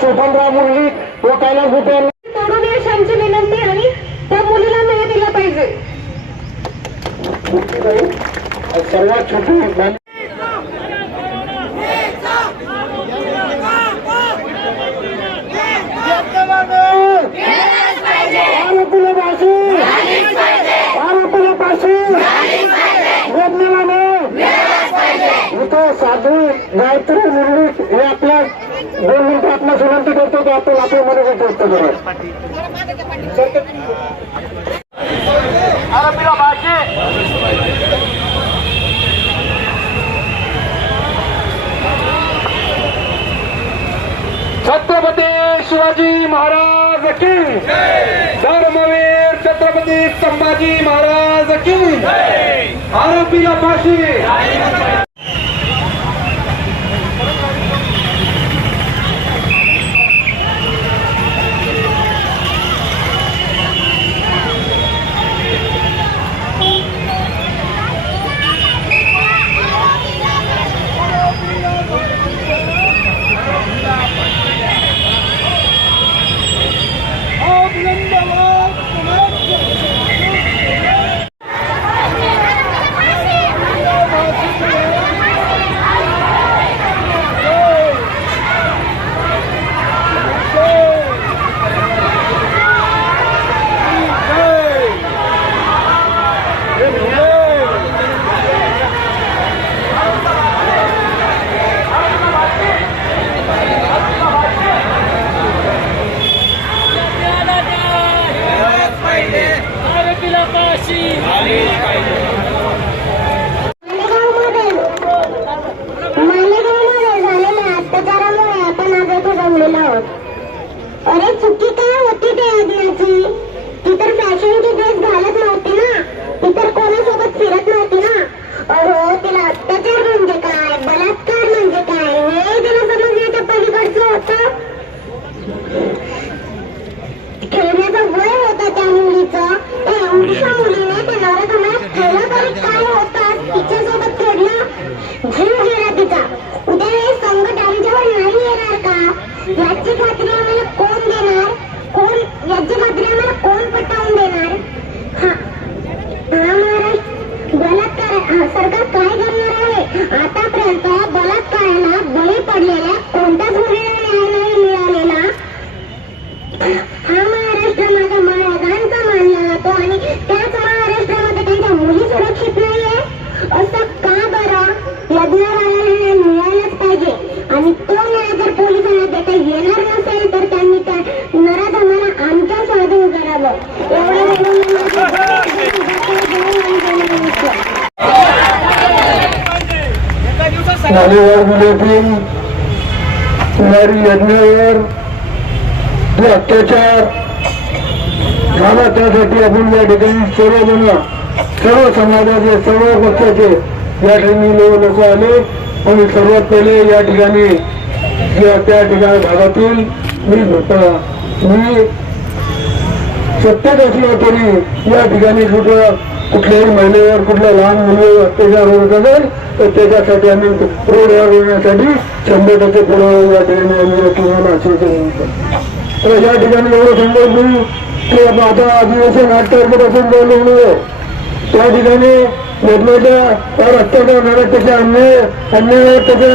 शोभनराव मुरली व कैलास गुटे यांनी तोडून यशांची विनंती आणि त्या मुलीला न्याय दिला पाहिजे. सर्वात छोटी साधू गायत्री मुरली हे आपल्या 2 मिनिटं आपल्यास विनंती करतो की आपण आपल्या मनाचा व्यक्त करूया. छत्रपती शिवाजी महाराज की धर्मवीर छत्रपती संभाजी महाराज की आरोपीला फाशी. अरे चुकी काय होती त्या आदिवासी? ती तर फॅशनची ड्रेस घालत नव्हती ना, ती तर कोणासोबत फिरत नव्हती ना. अहो तिला अत्याचार म्हणजे काय, बलात्कार म्हणजे काय हे तिला समजण्याच्या पलीकडचं होतं. खेळण्याचा वय होता त्या मुलीचं. एवढ्या मुलीने त्या नवऱ्याला खेळलं तरी काय होतं, तिच्यासोबत खेळलं जीव गेला तिचा. उद्या हे संकट आमच्यावर नाही येणार का याची खात्री आम्हाला कोण देणार? याची खात्री आम्हाला कोण पटवून देणार? हा महाराष्ट्र बलात्कार सरकार काय करणार आहे? आतापर्यंत बलात्काराला बळी पडलेल्या कोणत्याच मुलीला न्याय नाही मिळालेला. हा महाराष्ट्र माझ्या महाराजांचा मानला जातो आणि त्याच महाराष्ट्रामध्ये त्यांच्या मुली सुरक्षित नाहीये. असं का बरं? लग्नवाल्यांना मिळालंच पाहिजे आणि तो न्याय जर पोलिसांना देता येणार नसेल तर त्यांनी त्या नराधमाला आमच्या स्वाधीन करावं. नालेवाड जिल्ह्यातील नारी यज्ञावर जे अत्याचार झाला त्यासाठी आपण या ठिकाणी सर्वजण सर्व समाजाचे सर्व पक्षाचे या ठिकाणी लोक आले आणि सर्वात पहिले या ठिकाणी त्या ठिकाणी भागातील मी सत्तेत असलो तरी या ठिकाणी कुठल्याही महिलेवर कुठल्या लहान मुलीवर अत्याचार होत असेल तर त्याच्यासाठी आम्ही रोडवर येण्यासाठी 100% पुढे या ठिकाणी आम्ही तुम्हाला आश्वासन देतो. तर या ठिकाणी एवढं सांगतो की आता अधिवेशन 8 तारखेपासून चालू होणार. त्या ठिकाणी यज्ञाच्या अत्याचार होणाऱ्या त्याच्या अन्यायावर त्याच्या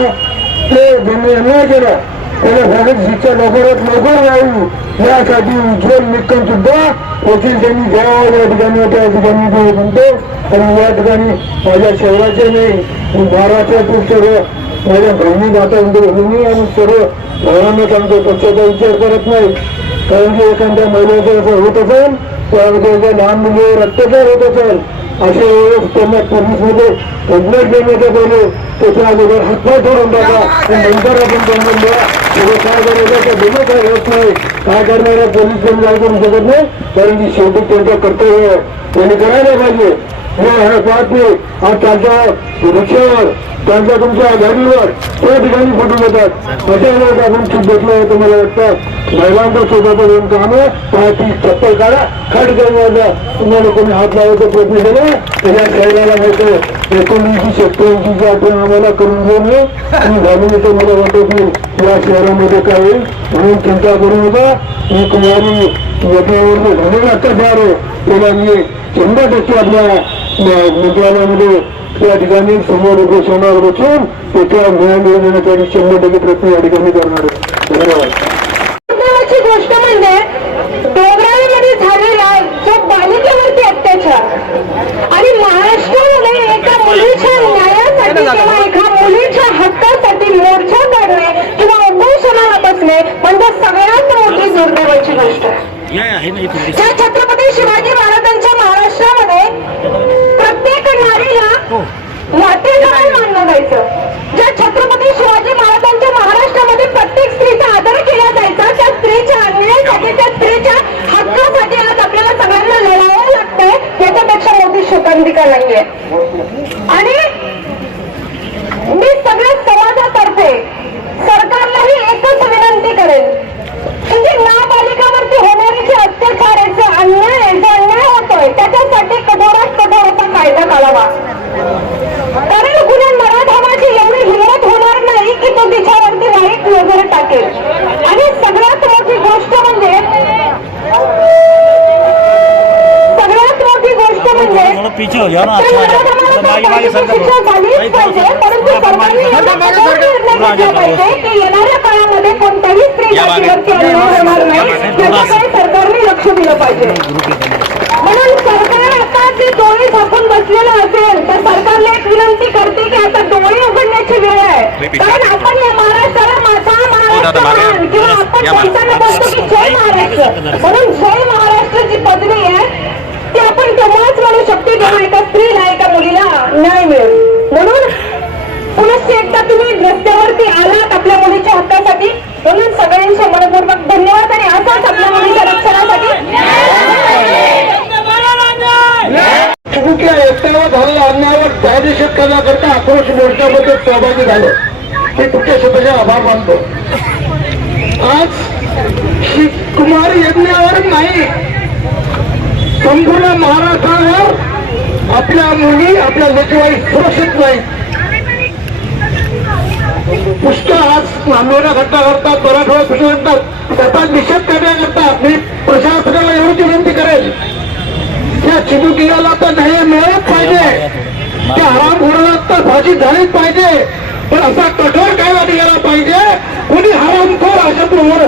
ते ज्यांनी अन्याय केला त्याच्यासाठी शिक्षा लवकरात लवकर व्हावी यासाठी उज्ज्वल निकम सुद्धा वकील त्यांनी घ्यावं या ठिकाणी त्या ठिकाणी म्हणतो. कारण या ठिकाणी माझ्या शहराचे नाही महाराष्ट्रातील सर्व माझ्या बहिणी माता बहिणी आणि सर्व भावांना सांगतो पक्षाचा विचार करत नाही. कारण की एखाद्या महिलेचं असं होत असेल त्यामध्ये लहान मुलीवर अत्याचार होत असेल अशा वेळेस त्यांना पोलीसमध्ये कंप्लेंट देण्याच्या पहिले त्याच्या अगोदर हातपाय ठरवून टाका आणि नंतर आपण कंप्लेंट द्या. काय करायचं तर गुन्हा काय होत नाही. काय करणाऱ्या पोलीस पण काय करू शकत नाही कारण की शेवटी त्यांचं कर्तव्य आहे त्यांनी करायला पाहिजे. आज त्यांच्या रिक्षावर त्यांच्या तुमच्या गाडीवर त्या ठिकाणी फोटो घेतात अशा वेळेस आपण चूक घेतलं होतं. मला वाटतं महिलांचा स्वतःचं दोन काम आहे ती चप्पल काढा खट करून तुम्हाला कोणी हात लावायचा प्रयत्न केला त्याच्या शरीराला माहिती 1987 आठवण आम्हाला करून घेऊ नये आणि झालेलं तर मला वाटत की या शहरामध्ये काय होईल म्हणून चिंता करू नका. ही कुमारी यज्ञावर झालेला अत्याचार आहे त्याला मी 100% आपल्या मंत्रालयामध्ये त्या ठिकाणी समोर उपोषणावर बसून त्याच्या न्याय मिळवण्यासाठी 100% प्रयत्न या ठिकाणी करणार आहे. धन्यवाद. महत्त्वाची गोष्ट म्हणजे डोंगराळमध्ये झालेला जो बालिकेवरती अत्याचार आणि महाराष्ट्रामध्ये एका मुलीच्या न्यायासाठी किंवा एका मुलीच्या हक्कासाठी मोर्चा काढणे किंवा उपोषणाला बसणे म्हणजे सगळ्यात मोठी दुर्दैवाची गोष्ट आहे. ज्या छत्रपती शिवाजी महाराजांच्या महाराष्ट्रामध्ये प्रत्येक नारीला वाटेला मानलं जायचं, ज्या छत्रपती शिवाजी महाराजांच्या महाराष्ट्रामध्ये प्रत्येक स्त्रीचा आदर केला जायचा, त्या स्त्रीच्या अन्यायासाठी त्या स्त्रीच्या हक्कासाठी आज आपल्याला सगळ्यांना लढावं लागतंय याच्यापेक्षा मोठी शोकांतिका नाहीये. आणि मी सगळ्या समाजातर्फे सरकारलाही एकच विनंती करेन म्हणजे नाबालिकावरती होणारे जे अत्याचार आहे जो अन्याय होतोय त्याच्यासाठी कठोरात कठोर असा कायदा काढावा. कारण कुणा मराठवाची एवढी हिंमत होणार नाही की तो तिच्यावरती वाईट नजर टाकेल. आणि सगळ्यात मोठी गोष्ट म्हणजे शिक्षा झालीच पाहिजे परंतु सरकारने घेतला पाहिजे की येणाऱ्या काळामध्ये कोणत्याही स्त्री जातीवरती अन्याय होणार नाही याच्याकडे सरकारने लक्ष दिलं पाहिजे. म्हणून सरकार आता जे डोळे झाकून बसलेलं असेल तर सरकारने एक विनंती करते की आता डोळे उघडण्याची वेळ आहे. कारण आपण या महाराष्ट्राला माझा महाराष्ट्र किंवा आपण बोलताना बोलतो की जय महाराष्ट्र म्हणून जय महाराष्ट्र जी पदवी आहे ती आपण तेव्हाच म्हणू शकतो जेव्हा एका स्त्रीला एका मुलीला न्याय मिळेल. म्हणून पुनश्च एकदा तुम्ही रस्त्यावरती आलात आपल्या मुलीच्या हक्कासाठी म्हणून सगळ्यांचे मनपूर्वक धन्यवाद आणि असाच आपल्या मुलीच्या रक्षणासाठी एकट्यावर झालेल्या अन्यायावर न्यायाधीश करण्याकरता आक्रोश मोर्चामध्ये सहभागी झाले ते तुमच्या स्वतःचे आभार मानतो. आज श्री कुमारी यज्ञावर नाही संपूर्ण महाराष्ट्रावर आपल्या मुली आपल्या लेकीबाई सुरक्षित नाही. पुष्कळ आज नांदेडा घटना घडतात मराठवाडा कुठे घडतात त्याचा निषेध करण्याकरता मी प्रशासनाला एवढी विनंती करेल त्या चिमुकलीला तर न्याय मिळालाच पाहिजे त्या हरामखोराला तर फाशी झालीच पाहिजे पण असा कठोर कायदा निघाला पाहिजे कोणी हरामखोर अशा प्रमाणे